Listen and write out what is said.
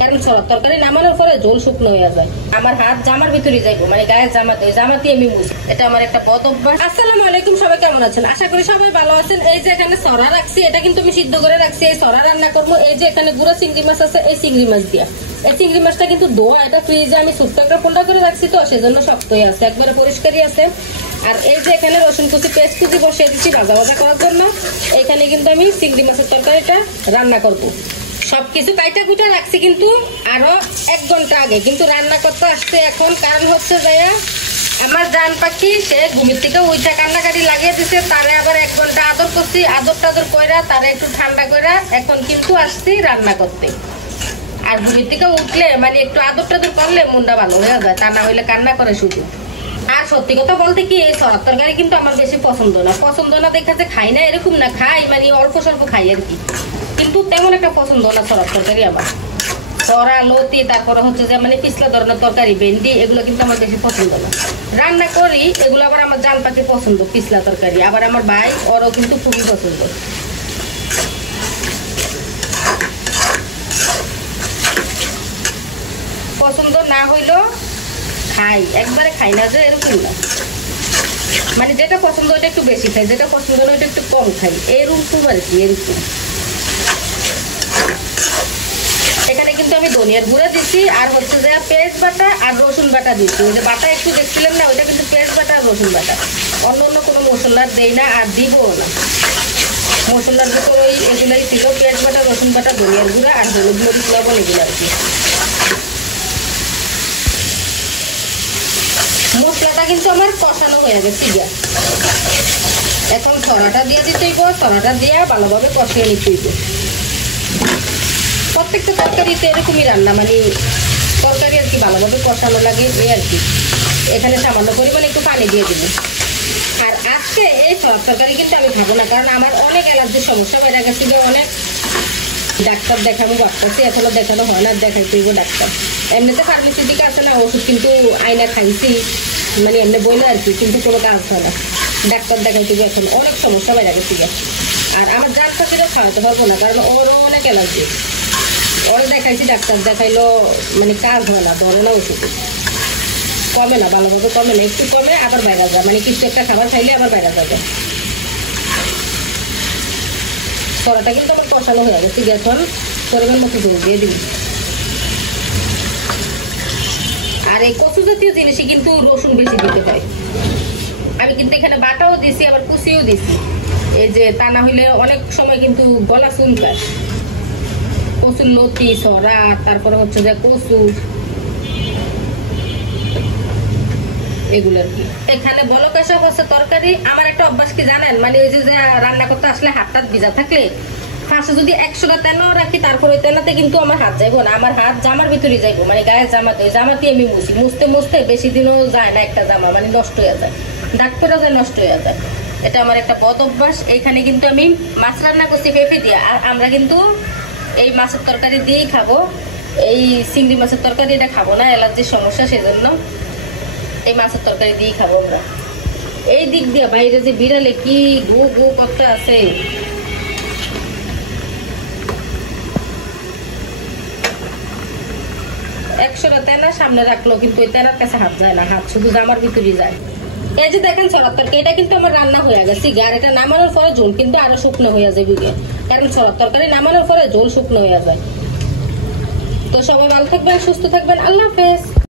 কারণ ছড়ার তরকারি নামানোর পরে ঝোল শুকনো হয়ে যায়। আমার হাত জামার ভিতরে যাইবো, মানে গায়ের জামাতে আমি মুছি। এটা আমার একটা বদ অভ্যাস। আসসালামু আলাইকুম, সবাই কেমন আছেন? আশা করি সবাই ভালো আছেন। এই যে এখানে সরা রাখছি, এটা কিন্তু আমি সিদ্ধ করে রাখছি। এই সরা রান্না করবো। এই যে এখানে গুঁড়া চিংড়ি মাছ আছে, এই চিংড়ি মাছ দিয়া। এই চিংড়ি মাছটা কিন্তু ধোয়া, এটা ফ্রিজে আমি ছোট্ট একটা ফোন্ডা করে রাখছি, তো সেজন্য শক্তই আছে, একবারে পরিষ্কারই আছে। আর এই যে এখানে রসুন কুচি পেস্ট কুচি বসিয়ে দিচ্ছি ভাজা ভাজা করার জন্য। এখানে কিন্তু আমি চিংড়ি মাছের তরকারিটা রান্না করবো। সবকিছু কাইটা কুটা রাখছি কিন্তু আরো 1 ঘন্টা আগে, কিন্তু রান্না করতে আসছে এখন। কারণ হচ্ছে যাইয়া আমার জান পাখি সে ঘুমের থেকে উইঠা কান্নাকাটি লাগিয়ে দিছে, তারে আবার 1 ঘন্টা আদর করছি, আদর টাদর কইরা তারে একটু ঠান্ডা কইরা এখন কিন্তু আসছি রান্না করতে। আর ঘুমের থেকে উঠলে মানে একটু আদর টাদর করলে মনটা ভালো হয়ে যায়, তা না হইলে কান্না করে শুধু। আর সত্যি কথা বলতে কি, এই সরার তরকারি কিন্তু আমার বেশি পছন্দ না দেখা যে খাই না এরকম না, খাই মানে অল্প স্বল্প খাই আর কি, কিন্তু তেমন একটা পছন্দ না সরার তরকারি আমার। সরা লতি তারপরে হচ্ছে যে মানে পিছলা ধরনের তরকারি ভেন্ডি এগুলো কিন্তু আমার বেশি পছন্দ না। রান্না করি এগুলো আবার আমার জান পাখি পছন্দ, পিছলা তরকারি। আবার আমার ভাই ওরও কিন্তু খুবই পছন্দ। পছন্দ না হইলেও খাই, একবারে খাই না যে এরকম না, মানে যেটা পছন্দ ওইটা একটু বেশি খাই, যেটা পছন্দ না ওইটা একটু কম খাই, এরকম আর কি। এরকম এখানে কিন্তু আমি ধনিয়ার গুঁড়া দিচ্ছি, আর হচ্ছে যে পেঁয়াজ বাটা আর রসুন বাটা দিচ্ছি। ওই যে বাটা একটু দেখছিলেন না, ওইটা কিন্তু পেঁয়াজ বাটা আর রসুন বাটা, অন্য কোনো মশলা দেই না আর দিবও না। মশলার ভিতর ওই এগুলাই ছিল, পেঁয়াজ বাটা, রসুন বাটা, ধনিয়ার গুঁড়া আর হলুদ মরিচ লবণ এগুলো আর কি। মশলাটা কিন্তু আমার কষানো হয়ে গেছে গিয়া। এখন ছড়াটা দিয়ে দিতে হইব, ছড়াটা দিয়ে ভালোভাবে কষিয়ে নিতে হইব। প্রত্যেকটা তরকারিতে এরকমই রান্না, মানে তরকারি আর কি ভালোভাবে কষানো লাগে এই আর কি। এখানে সামান্য পরিমাণে একটু পানি দিয়ে দিব। আর আজকে এই সব তরকারি কিন্তু আমি খাবো না, কারণ আমার অনেক অ্যালার্জির সমস্যা বেড়ে গেছিল। অনেক ডাক্তার দেখাবো ভাবতেছি, এখনো দেখানো হয় না, দেখাইতে হইব ডাক্তার। এমনিতে ফার্মেসি দিকে আছে না, ওষুধ কিন্তু আইনা খাইছি, মানে এমনি বইলে আর কি, কিন্তু কোনো কাজ হয় না। ডাক্তার দেখাইতে হইব, এখন অনেক সমস্যা বেড়ে গেছিল। আর আমার জান পাখিরও খাওয়াতে পারবো না, কারণ ওরও অনেক অ্যালার্জি। ওরা দেখাইছি, ডাক্তার দেখাইলো, মানে কাজ হয় না, ধরে না ওষুধ, কমে না ভালোভাবে, কমে না, একটু কমে আবার বাইরে যায়, মানে কিছু একটা খাবার খাইলে আবার বাইরে যাবে। সরাটা কিন্তু আমার কষানো হয়ে গেছে, এখন পরিমাণ মতো জল দিয়ে দিবি। আর এই কচু জাতীয় জিনিসে কিন্তু রসুন বেশি দিতে হয়। আমি কিন্তু এখানে বাটাও দিছি, আবার কুচিও দিছি, এই যে তা না হইলে অনেক সময় কিন্তু গলা চুলকায়। কচুর লতি, সরা, তারপরে হচ্ছে যে কচু, এগুলো আর কি। এখানে বলক এসব হচ্ছে তরকারি। আমার একটা অভ্যাস কি জানেন, মানে ওই যে রান্না করতে আসলে হাতটা ভিজা থাকলে ফার্স্টে যদি 100টা তেলও রাখি, তারপর ওই তেলাতে কিন্তু আমার হাত যাইবো না, আমার হাত জামার ভিতরে যাইবো, মানে গায়ের জামাতে আমি মুছি। মুছতে বেশি দিনও যায় না, একটা জামা মানে নষ্ট হয়ে যায়, দাগ পড়া যায়, নষ্ট হয়ে যায়। এটা আমার একটা বদ অভ্যাস। এইখানে কিন্তু আমি মাছ রান্না করছি পেঁপে দিয়ে, আর আমরা কিন্তু এই মাছের তরকারি দিয়েই খাবো। এই চিংড়ি মাছের তরকারি এটা খাবো না, অ্যালার্জির সমস্যা, সেজন্য এই মাছের তরকারি দিয়েই খাবো আমরা। এই দিক দিয়ে বাইরে যে বিড়ালে কি গু গু করতে আছে। একশোটা তেনা সামনে রাখলো, কিন্তু ওই তেনার কাছে হাত যায় না, হাত শুধু জামার ভিতরে যায়। এই যে দেখেন ছড়ার তরকারি, এটা কিন্তু আমার রান্না হয়ে গেছে, আর এটা নামানোর পরে ঝোল কিন্তু আরো শুকনো হয়ে যায় বুঝে, কারণ ছড়ার তরকারি নামানোর পরে ঝোল শুকনো হয়ে যায়। তো সবাই ভালো থাকবেন, সুস্থ থাকবেন, আল্লাহ হাফেজ।